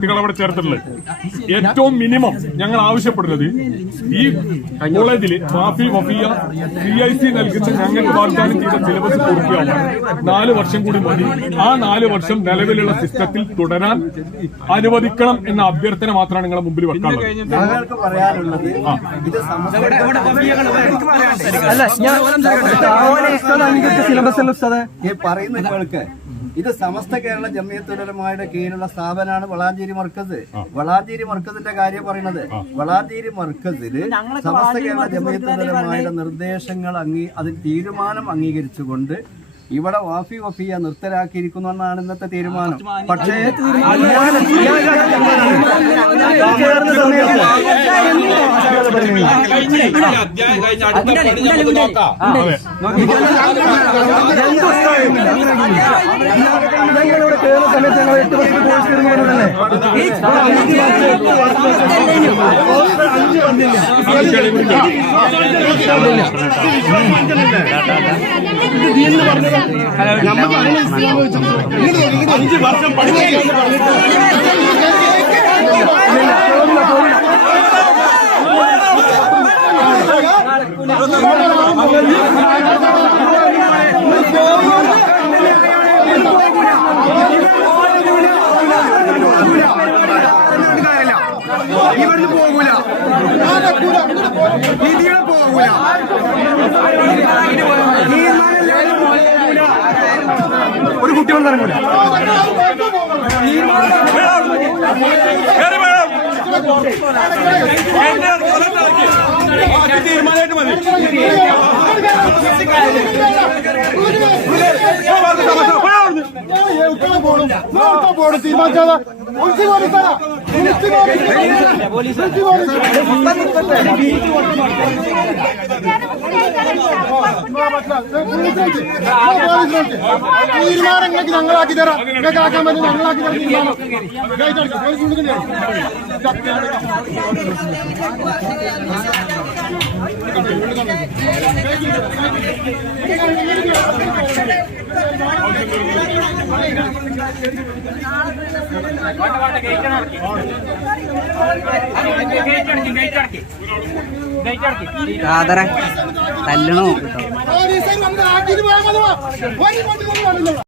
കുട്ടികൾ അവിടെ ചേർത്തിട്ടുള്ളത്. ഏറ്റവും മിനിമം ഞങ്ങൾ ആവശ്യപ്പെടുന്നത് ഈ കോളേജിൽ മാഫി വഫിയ പി ഐ സി നൽകുന്ന ഞങ്ങൾക്ക് വാഗ്ദാനം ചെയ്ത സിലബസ് പൂർത്തിയാവാൻ നാല് വർഷം കൂടി മതി. ആ നാല് വർഷം നിലവിലുള്ള സിസ്റ്റത്തിൽ തുടരാൻ അനുവദിക്കണം എന്ന അഭ്യർത്ഥന മാത്രമാണ് നിങ്ങളെ മുമ്പിൽ വെക്കാനുള്ളത് അംഗീകരിച്ച സിലബസ് ഇത് സമസ്ത കേരള ജമിയത്തുലമായുടെ കീഴിലുള്ള സ്ഥാപനമാണ് വളാഞ്ചേരി മർക്കസ് വളാഞ്ചേരി മർക്കസിന്റെ കാര്യം പറയുന്നത് വളാഞ്ചേരി മർക്കസിൽ സമസ്ത കേരള ജമിയത്തുലമായുടെ നിർദ്ദേശങ്ങൾ അംഗീ അത് തീരുമാനം അംഗീകരിച്ചുകൊണ്ട് ഇവിടെ വാഫി വഫിയ നിർത്തലാക്കിയിരിക്കുന്നു എന്നാണ് ഇന്നത്തെ തീരുമാനം പക്ഷേ അധ്യായം കഴിഞ്ഞ അടുത്ത പണി നമുക്ക് നോക്കാം ഞങ്ങളിവിടെ കയറുന്ന സമയത്ത് ഞങ്ങൾ എട്ട് വർഷം കോഴ്സ് തീർന്നവരല്ലേ അഞ്ച് വർഷം പഠിച്ചു ഇവിടുന്ന് പോകൂല ഒരു കുട്ടി വന്നിറങ്ങൂല തീരുമാനമായിട്ട് മതി തീരുമാനങ്ങൾക്ക് ഞങ്ങളാക്കി തരാം. നിങ്ങൾക്ക് ആക്കാൻ പറ്റും ഞങ്ങളാക്കി തരാം തീരുമാനം. കാതറ തല്ലണോ? പോലീസ്